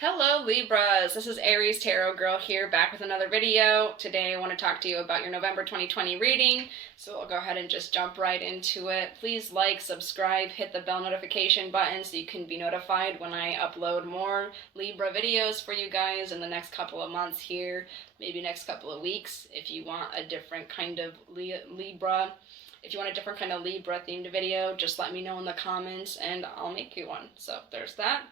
Hello Libras, this is Aries Tarot Girl here, back with another video. Today I want to talk to you about your November 2020 reading, so I'll go ahead and just jump right into it. Please like, subscribe, hit the bell notification button so you can be notified when I upload more Libra videos for you guys in the next couple of months here, maybe next couple of weeks. If you want a different kind of Libra themed video, just let me know in the comments and I'll make you one. So there's that.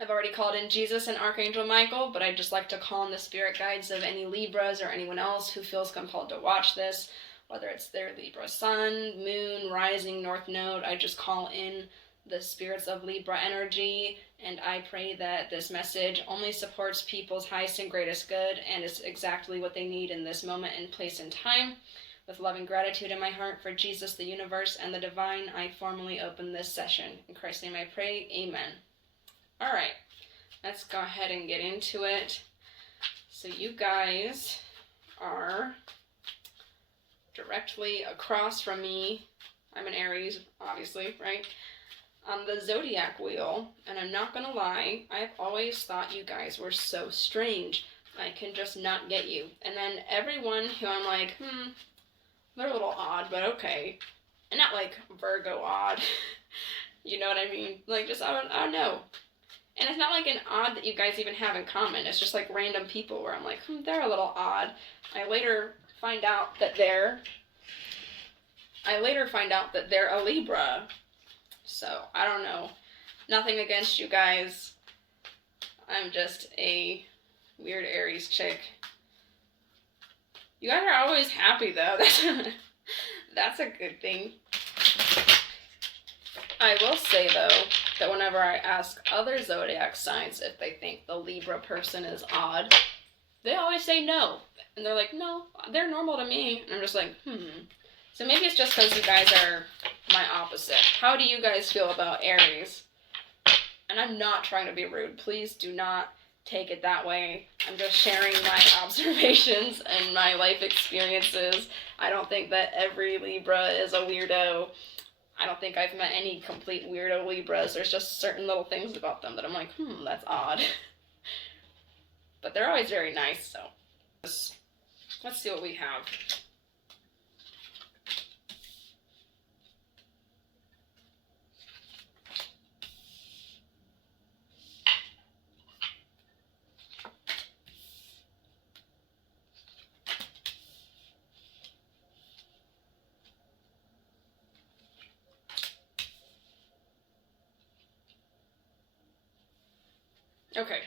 I've already called in Jesus and Archangel Michael, but I'd just like to call in the spirit guides of any Libras or anyone else who feels compelled to watch this, whether it's their Libra sun, moon, rising, north node. I just call in the spirits of Libra energy, and I pray that this message only supports people's highest and greatest good and is exactly what they need in this moment and place and time. With love and gratitude in my heart for Jesus, the universe, and the divine, I formally open this session. In Christ's name I pray, amen. Alright, let's go ahead and get into it. So you guys are directly across from me. I'm an Aries, obviously, right? On the zodiac wheel, and I'm not gonna lie, I've always thought you guys were so strange. I can just not get you. And then everyone who I'm like, they're a little odd, but okay. And not like Virgo odd. You know what I mean? Like, just, I don't know. And it's not like an odd that you guys even have in common. It's just like random people where I'm like, they're a little odd. I later find out that they're a Libra. So, I don't know. Nothing against you guys. I'm just a weird Aries chick. You guys are always happy though. That's a good thing. I will say though, that whenever I ask other zodiac signs if they think the Libra person is odd, they always say no. And they're like, no, they're normal to me. And I'm just like, So maybe it's just because you guys are my opposite. How do you guys feel about Aries? And I'm not trying to be rude. Please do not take it that way. I'm just sharing my observations and my life experiences. I don't think that every Libra is a weirdo. I don't think I've met any complete weirdo Libras. There's just certain little things about them that I'm like, that's odd. But they're always very nice, so. Let's see what we have. Okay,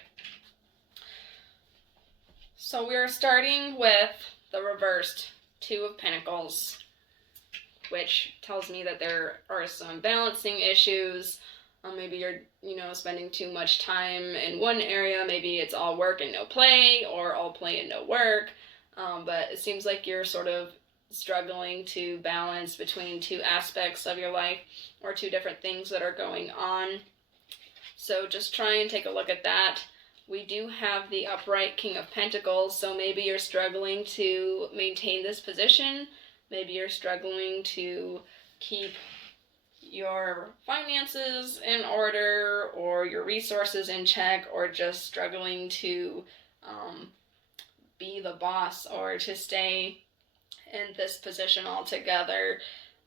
so we're starting with the reversed Two of Pentacles, which tells me that there are some balancing issues. Maybe you're, spending too much time in one area. Maybe it's all work and no play, or all play and no work. But it seems like you're sort of struggling to balance between two aspects of your life, or two different things that are going on. So just try and take a look at that. We do have the upright King of Pentacles, so maybe you're struggling to maintain this position. Maybe you're struggling to keep your finances in order, or your resources in check, or just struggling to be the boss, or to stay in this position altogether.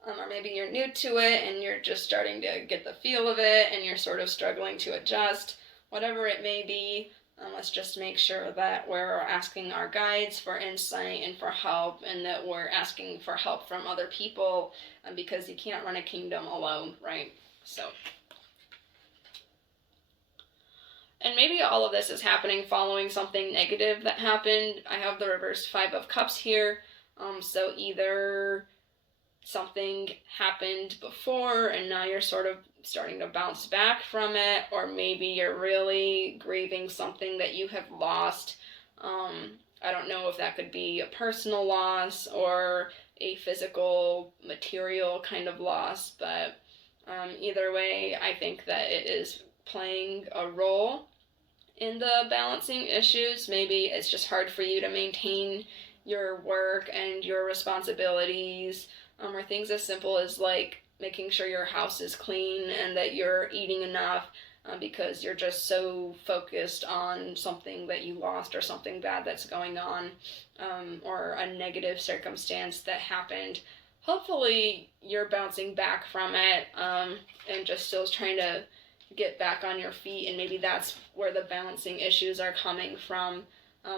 Or maybe you're new to it and you're just starting to get the feel of it and you're sort of struggling to adjust. Whatever it may be, let's just make sure that we're asking our guides for insight and for help, and that we're asking for help from other people, because you can't run a kingdom alone, right? So, and maybe all of this is happening following something negative that happened. I have the reversed Five of Cups here, so either something happened before and now you're sort of starting to bounce back from it, or maybe you're really grieving something that you have lost. I don't know if that could be a personal loss or a physical, material kind of loss, but either way, I think that it is playing a role in the balancing issues. Maybe it's just hard for you to maintain your work and your responsibilities, or things as simple as like making sure your house is clean and that you're eating enough. because you're just so focused on something that you lost or something bad that's going on, or a negative circumstance that happened. Hopefully you're bouncing back from it, and just still trying to get back on your feet, and maybe that's where the balancing issues are coming from.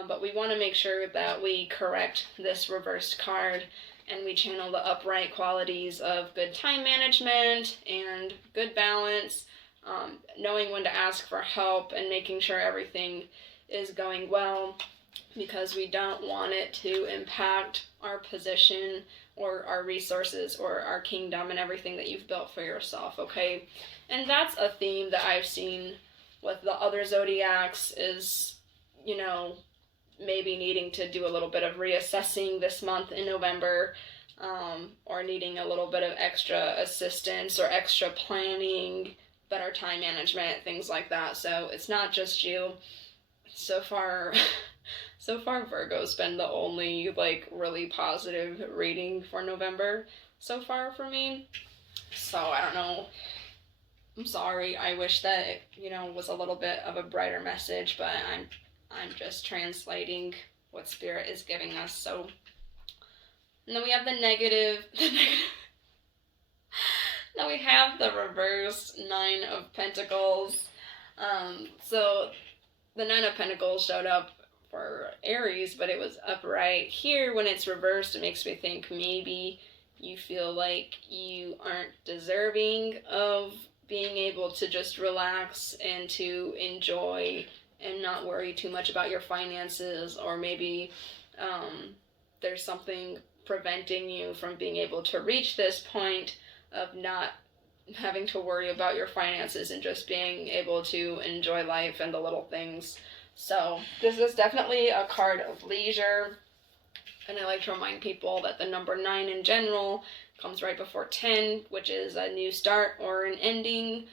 But we want to make sure that we correct this reversed card and we channel the upright qualities of good time management and good balance, knowing when to ask for help and making sure everything is going well, because we don't want it to impact our position or our resources or our kingdom and everything that you've built for yourself, okay? And that's a theme that I've seen with the other zodiacs is, maybe needing to do a little bit of reassessing this month in November, or needing a little bit of extra assistance or extra planning, better time management, things like that. So it's not just you. So far Virgo's been the only really positive reading for November so far for me. So I don't know. I'm sorry. I wish that it, was a little bit of a brighter message, but I'm just translating what Spirit is giving us. So, and then we have the negative. Now we have the reversed Nine of Pentacles. So the Nine of Pentacles showed up for Aries, but it was upright. Here, when it's reversed, it makes me think maybe you feel like you aren't deserving of being able to just relax and to enjoy and not worry too much about your finances, or maybe there's something preventing you from being able to reach this point of not having to worry about your finances and just being able to enjoy life and the little things. So this is definitely a card of leisure, and I like to remind people that the number 9 in general comes right before 10, which is a new start or an ending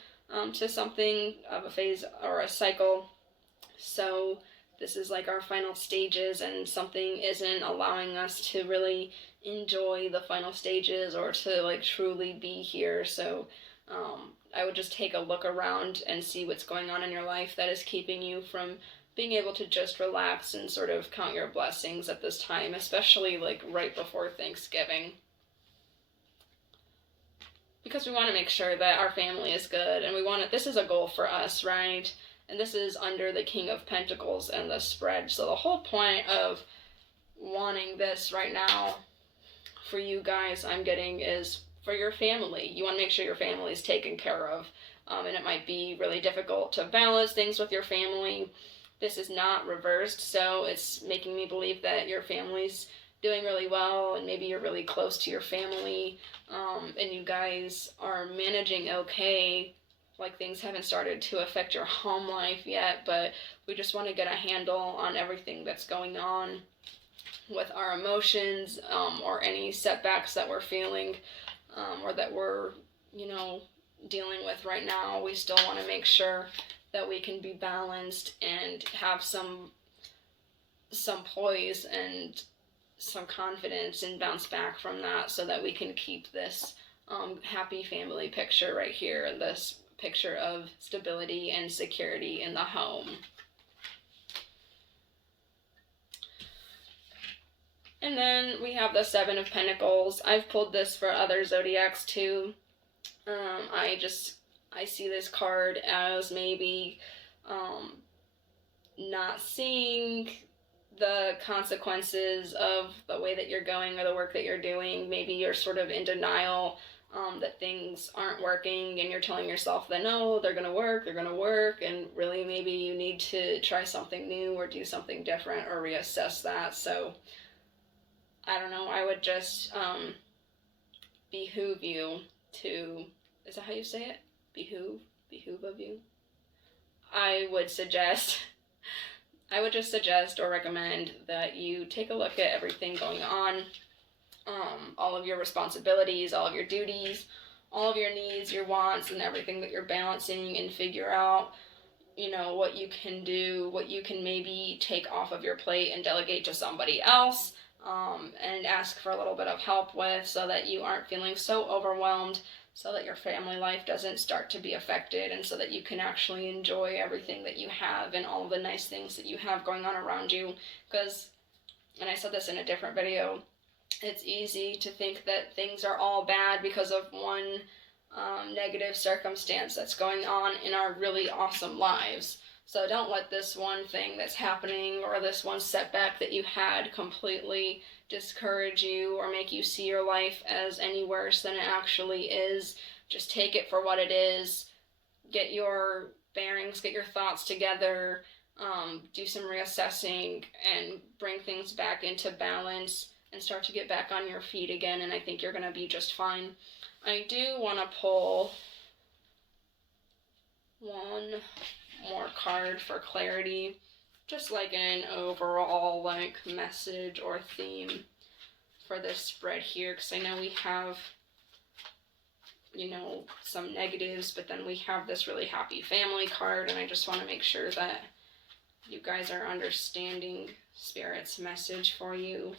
to something of a phase or a cycle. So this is like our final stages, and something isn't allowing us to really enjoy the final stages or to truly be here. So I would just take a look around and see what's going on in your life that is keeping you from being able to just relax and sort of count your blessings at this time, especially right before Thanksgiving. Because we want to make sure that our family is good, and this is a goal for us, right? And this is under the King of Pentacles and the spread. So the whole point of wanting this right now for you guys, I'm getting, is for your family. You want to make sure your family is taken care of. And it might be really difficult to balance things with your family. This is not reversed, so it's making me believe that your family's doing really well, and maybe you're really close to your family, and you guys are managing okay. Things haven't started to affect your home life yet, but we just want to get a handle on everything that's going on with our emotions, or any setbacks that we're feeling, or that we're, dealing with right now. We still want to make sure that we can be balanced and have some poise and some confidence and bounce back from that, so that we can keep this happy family picture right here, and this picture of stability and security in the home. And then we have the Seven of Pentacles. I've pulled this for other zodiacs too. I see this card as maybe not seeing the consequences of the way that you're going or the work that you're doing. Maybe you're sort of in denial that things aren't working, and you're telling yourself that no, they're going to work, and really maybe you need to try something new or do something different or reassess that. So I don't know, I would just behoove you to, is that how you say it? Behoove of you? I would just suggest or recommend that you take a look at everything going on, all of your responsibilities, all of your duties, all of your needs, your wants, and everything that you're balancing, and figure out, what you can do, what you can maybe take off of your plate and delegate to somebody else, and ask for a little bit of help with, so that you aren't feeling so overwhelmed so that your family life doesn't start to be affected, and so that you can actually enjoy everything that you have and all the nice things that you have going on around you. Because, and I said this in a different video, it's easy to think that things are all bad because of one negative circumstance that's going on in our really awesome lives. So don't let this one thing that's happening or this one setback that you had completely discourage you or make you see your life as any worse than it actually is. Just take it for what it is. Get your bearings, get your thoughts together, do some reassessing, and bring things back into balance and start to get back on your feet again, and I think you're going to be just fine. I do want to pull one more card for clarity, just like an overall like message or theme for this spread here, because I know we have, you know, some negatives, but then we have this really happy family card, and I just want to make sure that you guys are understanding Spirit's message for you,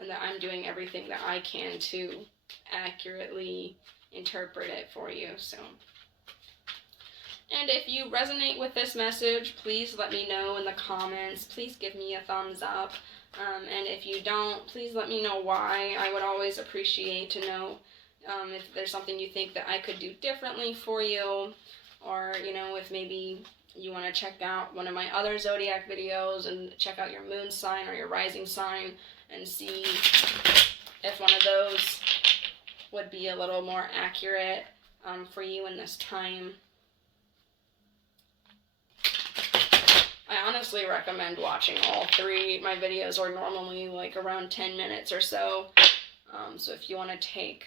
and that I'm doing everything that I can to accurately interpret it for you. So, and if you resonate with this message, please let me know in the comments. Please give me a thumbs up. And if you don't, please let me know why. I would always appreciate to know if there's something you think that I could do differently for you, or, you know, if maybe you want to check out one of my other zodiac videos and check out your moon sign or your rising sign and see if one of those would be a little more accurate for you in this time. I honestly recommend watching all three. My videos are normally like around 10 minutes or so. So if you want to take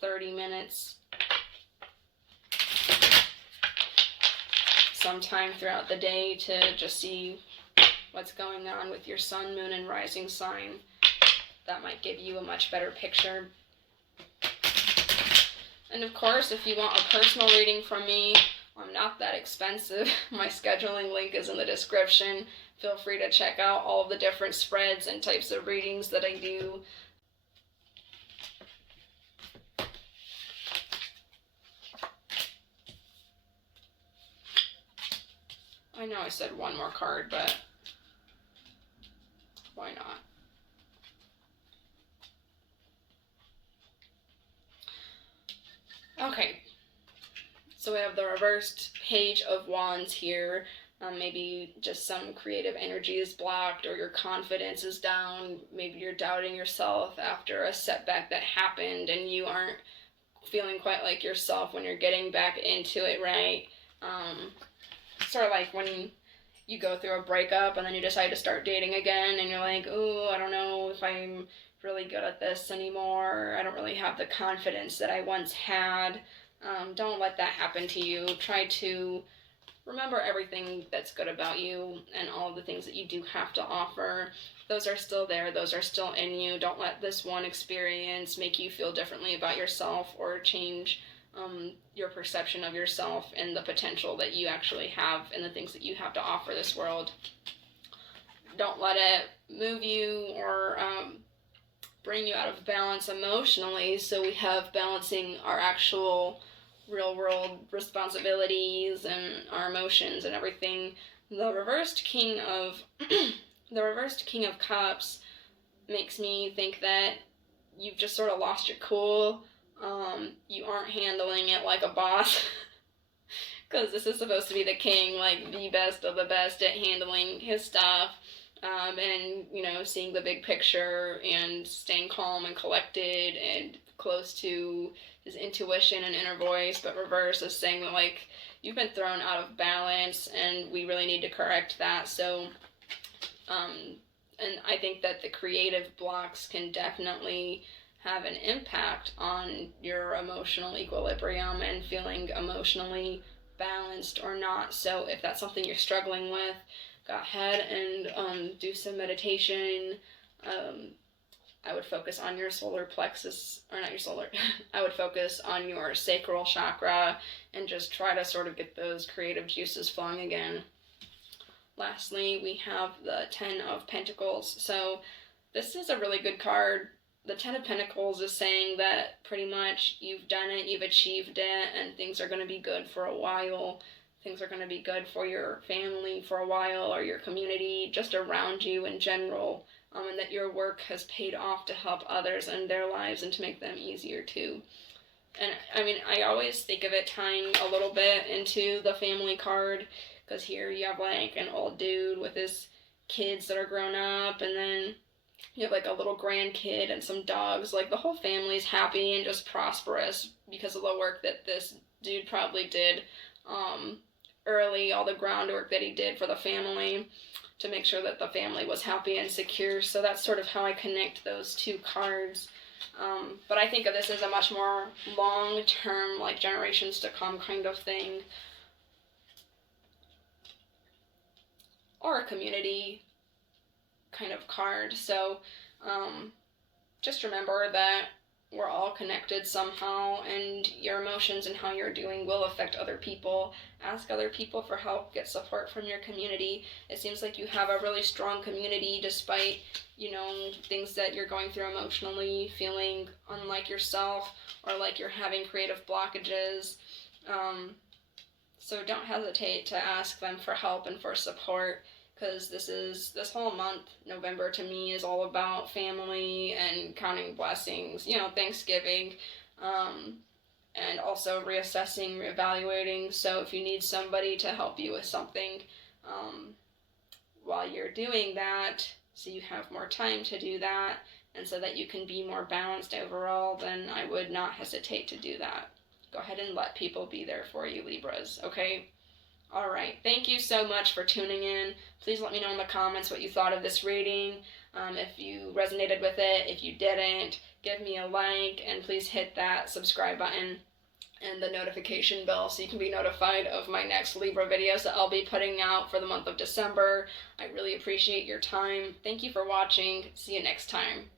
30 minutes sometime throughout the day to just see what's going on with your sun, moon, and rising sign, that might give you a much better picture. And of course, if you want a personal reading from me, I'm not that expensive. My scheduling link is in the description. Feel free to check out all of the different spreads and types of readings that I do. I know I said one more card, but why not? Okay, so we have the reversed Page of Wands here. Maybe just some creative energy is blocked, or your confidence is down. Maybe you're doubting yourself after a setback that happened and you aren't feeling quite like yourself when you're getting back into it, right? Sort of like when you go through a breakup and then you decide to start dating again and you're like, oh, I don't know if I'm really good at this anymore. I don't really have the confidence that I once had. Don't let that happen to you. Try to remember everything that's good about you and all the things that you do have to offer. Those are still there. Those are still in you. Don't let this one experience make you feel differently about yourself or change your perception of yourself and the potential that you actually have and the things that you have to offer this world. Don't let it move you or bring you out of balance emotionally. So we have balancing our actual real world responsibilities and our emotions and everything. The reversed King of the reversed King of Cups makes me think that you've just sort of lost your cool. You aren't handling it like a boss, because this is supposed to be the king, like the best of the best at handling his stuff, and, you know, seeing the big picture and staying calm and collected and close to his intuition and inner voice. But reverse is saying that, like, you've been thrown out of balance and we really need to correct that. So, and I think that the creative blocks can definitely have an impact on your emotional equilibrium and feeling emotionally balanced or not. So if that's something you're struggling with, go ahead and do some meditation. I would focus on your solar plexus, or not your solar, I would focus on your sacral chakra and just try to sort of get those creative juices flowing again. Lastly, we have the 10 of Pentacles. So this is a really good card the Ten of Pentacles is saying that pretty much you've done it, you've achieved it, and things are going to be good for a while. Things are going to be good for your family for a while, or your community, just around you in general, and that your work has paid off to help others in their lives and to make them easier too. And I mean, I always think of it tying a little bit into the family card, because here you have like an old dude with his kids that are grown up, and then you have like a little grandkid and some dogs. Like the whole family's happy and just prosperous because of the work that this dude probably did early, all the groundwork that he did for the family to make sure that the family was happy and secure. So that's sort of how I connect those two cards. But I think of this as a much more long-term, like generations to come kind of thing. Or a community kind of card. So just remember that we're all connected somehow, and your emotions and how you're doing will affect other people. Ask other people for help, get support from your community. It seems like you have a really strong community despite, you know, things that you're going through emotionally, feeling unlike yourself, or like you're having creative blockages. So don't hesitate to ask them for help and for support, because this whole month, November, to me is all about family and counting blessings, you know, Thanksgiving, and also reassessing, reevaluating. So if you need somebody to help you with something while you're doing that, so you have more time to do that, and so that you can be more balanced overall, then I would not hesitate to do that. Go ahead and let people be there for you, Libras, okay? All right, thank you so much for tuning in. Please let me know in the comments what you thought of this reading. If you resonated with it, if you didn't, give me a like, and please hit that subscribe button and the notification bell so you can be notified of my next Libra videos that I'll be putting out for the month of December. I really appreciate your time. Thank you for watching. See you next time.